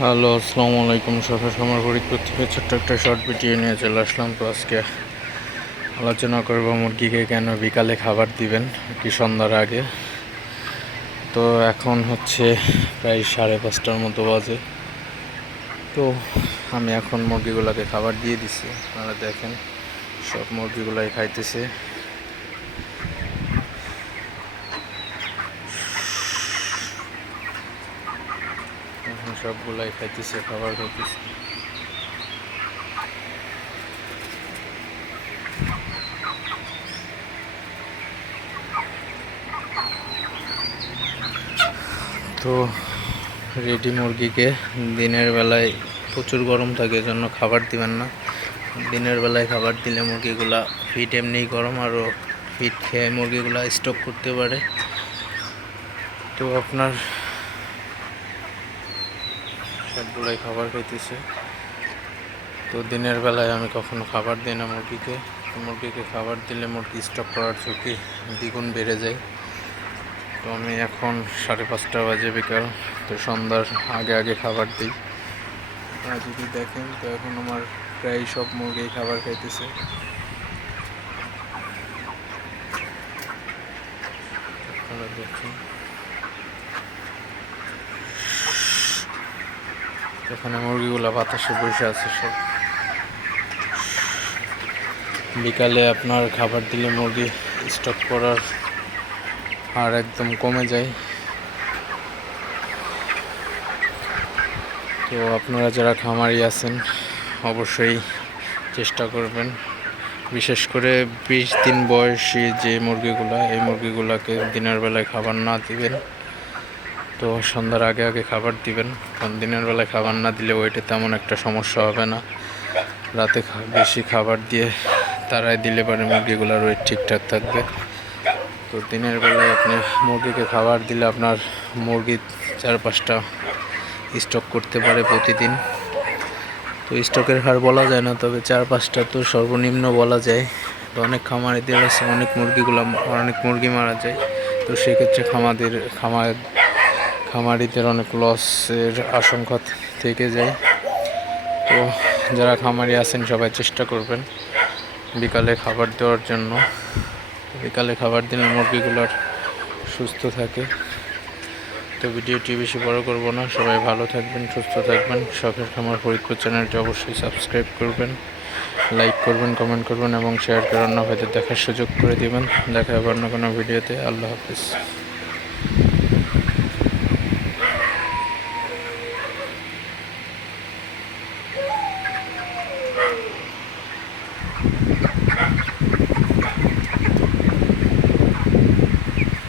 Hello, আসসালামু আলাইকুম। সকাল সময় ফরিদপুর থেকে ছোট্ট একটা শর্ট ভিডিও নিয়ে চলে আসলাম। তো আজকে আলোচনা করব মুরগিকে কেন বিকালে খাবার দিবেন, কি সন্ধ্যার আগে। তো এখন হচ্ছে প্রায় সাড়ে পাঁচটার মতো বাজে। তো আমি এখন মুরগিগুলোকে খাবার দিয়ে দিছি। আপনারা দেখেন, সব মুরগিগুলাই খাইতেছে এখন সবগুলাই খাইতেছে, খাবার খাইতেছে। তো রেডি মুরগিকে দিনের বেলায় প্রচুর গরম থাকে জন্য খাবার দিবেন না। দিনের বেলায় খাবার দিলে মুরগিগুলা ফিট এমনি গরম আরও ফিট খেয়ে মুরগিগুলা স্টক করতে পারে। তো আপনার সবগুলাই খাবার খাইতেছে। তো দিনের বেলায় আমি কখনো খাবার দিই না মুরগিকে। মুরগিকে খাবার দিলে মুরগি স্টক করার ঝুঁকি দ্বিগুণ বেড়ে যায়। তো আমি এখন সাড়ে পাঁচটা বাজে বিকাল, তো সন্ধ্যার আগে আগে খাবার দিই। আপনারা যদি দেখেন, তো এখন আমার প্রায় সব মুরগি খাবার খাইতেছে। আপনারা এখানে মুরগিগুলো বাতাসে বসে আছে সব। বিকালে আপনার খাবার দিলে মুরগি স্টক করার আর একদম কমে যায়। তো আপনারা যারা খামারি আছেন, অবশ্যই চেষ্টা করবেন। বিশেষ করে বিশ দিন বয়সী যে মুরগিগুলা, এই মুরগিগুলাকে দিনের বেলায় খাবার না দিবেন। তো সন্ধ্যার আগে আগে খাবার দিবেন। কারণ দিনের বেলায় খাবার না দিলে ওইটা তেমন একটা সমস্যা হবে না। রাতে বেশি খাবার দিয়ে তারাই দিলে পারে মুরগিগুলোর ওয়েট ঠিকঠাক থাকবে। তো দিনের বেলায় আপনি মুরগিকে খাবার দিলে আপনার মুরগি চার পাঁচটা স্টক করতে পারে প্রতিদিন। তো স্টকের হার বলা যায় না, তবে চার পাঁচটা তো সর্বনিম্ন বলা যায়। তো অনেক খামারিদের আছে, অনেক মুরগিগুলো, অনেক মুরগি মারা যায়। তো সেক্ষেত্রে খামাদের খামার খামারিদের অনেক লসের আশঙ্কা থেকে যায়। তো যারা খামারি আছেন, সবাই চেষ্টা করবেন বিকালে খাবার দেওয়ার জন্য। বিকালে খাবার দিলে মুরগিগুলোর সুস্থ থাকে। তো ভিডিওটি বেশি বড় করব না। সবাই ভালো থাকবেন, সুস্থ থাকবেন। শখের খামার ফরিদপুর চ্যানেলটি অবশ্যই সাবস্ক্রাইব করবেন, লাইক করবেন, কমেন্ট করবেন এবং শেয়ার করে অন্য ভাইদের দেখার সুযোগ করে দিবেন। দেখা হবে অন্য কোনো ভিডিওতে। আল্লাহ হাফিজ।